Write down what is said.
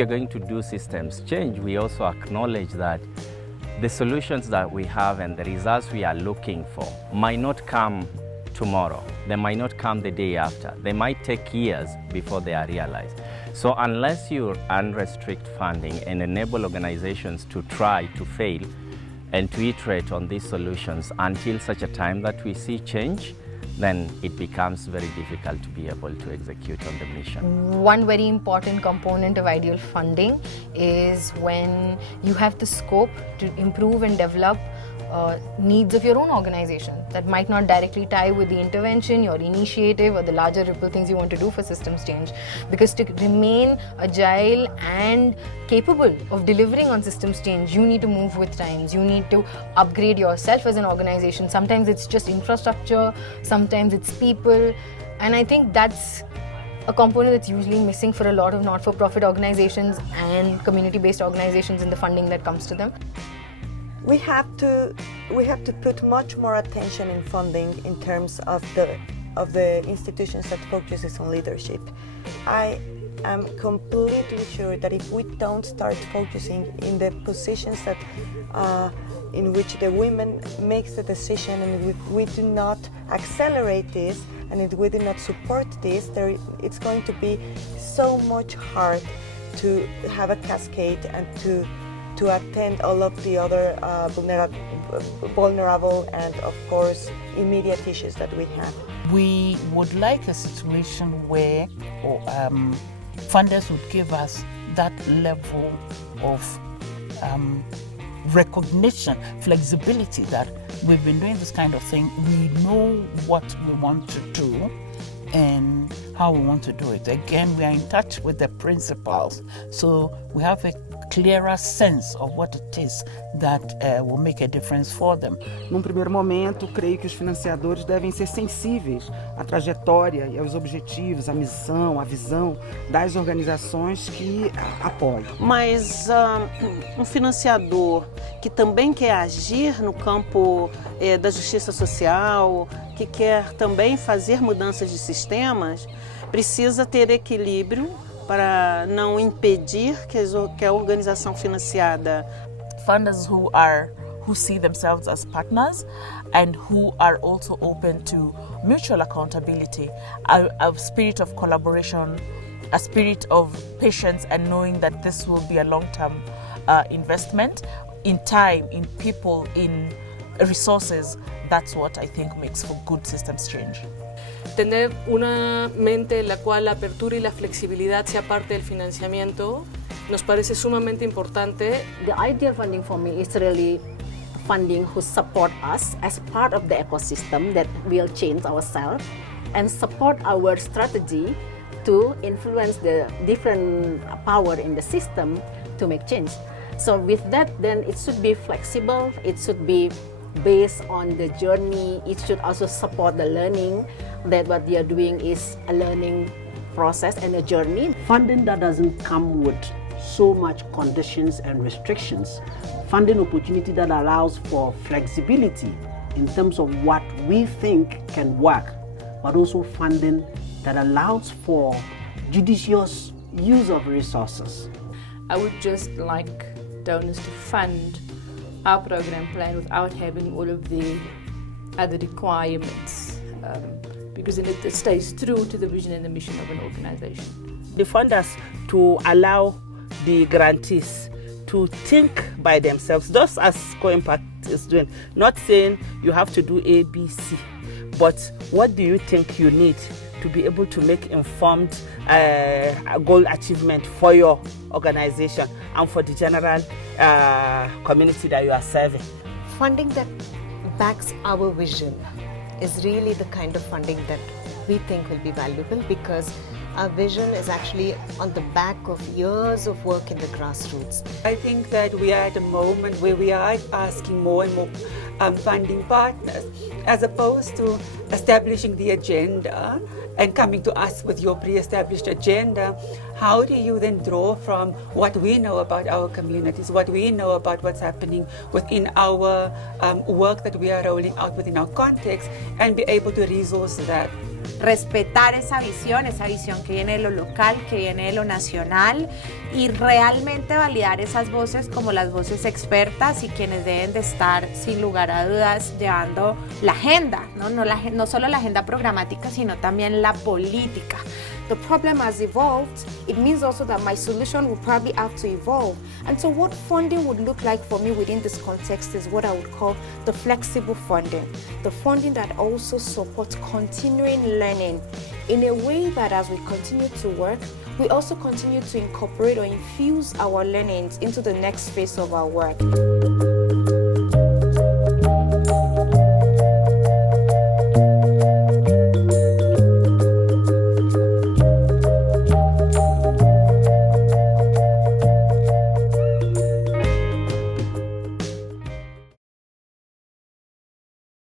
we are going to do systems change, we also acknowledge that the solutions that we have and the results we are looking for might not come tomorrow. They might not come the day after. They might take years before they are realized. So unless you unrestrict funding and enable organizations to try, to fail, and to iterate on these solutions until such a time that we see change, then it becomes very difficult to be able to execute on the mission. One very important component of ideal funding is when you have the scope to improve and develop needs of your own organization that might not directly tie with the intervention, your initiative, or the larger ripple things you want to do for systems change. Because to remain agile and capable of delivering on systems change, you need to move with times. You need to upgrade yourself as an organization. Sometimes it's just infrastructure, sometimes it's people, and I think that's a component that's usually missing for a lot of not-for-profit organizations and community-based organizations in the funding that comes to them. We have to put much more attention in funding in terms of the institutions that focuses on leadership. I am completely sure that if we don't start focusing in the positions that in which the women makes the decision, and we do not accelerate this, and if we do not support this, it's going to be so much hard to have a cascade and to attend all of the other vulnerable and, of course, immediate issues that we have. We would like a situation where funders would give us that level of recognition, flexibility that we've been doing this kind of thing. We know what we want to do and how we want to do it. Again, we are in touch with the principals, so we have a clearer sense of what it is that will make a difference for them. Num primeiro momento, creio que os financiadores devem ser sensíveis à trajetória e aos objetivos, à missão, à visão das organizações que apoiam. Mas um financiador que também quer agir no campo da justiça social, que quer também fazer mudanças de sistemas, precisa ter equilíbrio para não impedir que a organização financiada. Funders who see themselves as partners and who are also open to mutual accountability, a spirit of collaboration, a spirit of patience, and knowing that this will be a long-term investment in time, in people, in resources. That's what I think makes for good systems change. Tener una mente en la cual la apertura y la flexibilidad sea parte del financiamiento nos parece sumamente importante. The ideal funding for me is really funding who support us as part of the ecosystem that will change ourselves and support our strategy to influence the different power in the system to make change. So with that, then it should be flexible, it should be based on the journey, it should also support the learning, that what we are doing is a learning process and a journey. Funding that doesn't come with so much conditions and restrictions. Funding opportunity that allows for flexibility in terms of what we think can work, but also funding that allows for judicious use of resources. I would just like donors to fund our program plan without having all of the other requirements, because then it stays true to the vision and the mission of an organization. The funders to allow the grantees to think by themselves, just as Co-Impact is doing, not saying you have to do A, B, C, but what do you think you need to be able to make informed goal achievement for your organization and for the general community that you are serving. Funding that backs our vision is really the kind of funding that we think will be valuable, because our vision is actually on the back of years of work in the grassroots. I think that we are at a moment where we are asking more and more funding partners, as opposed to establishing the agenda and coming to us with your pre-established agenda. How do you then draw from what we know about our communities, what we know about what's happening within our work that we are rolling out within our context, and be able to resource that? respetar esa visión que viene de lo local, que viene de lo nacional, y realmente validar esas voces como las voces expertas y quienes deben de estar sin lugar a dudas llevando la agenda, no solo la agenda programática, sino también la política. The problem has evolved. It means also that my solution will probably have to evolve. And so what funding would look like for me within this context is what I would call the flexible funding. The funding that also supports continuing learning in a way that as we continue to work, we also continue to incorporate or infuse our learnings into the next phase of our work.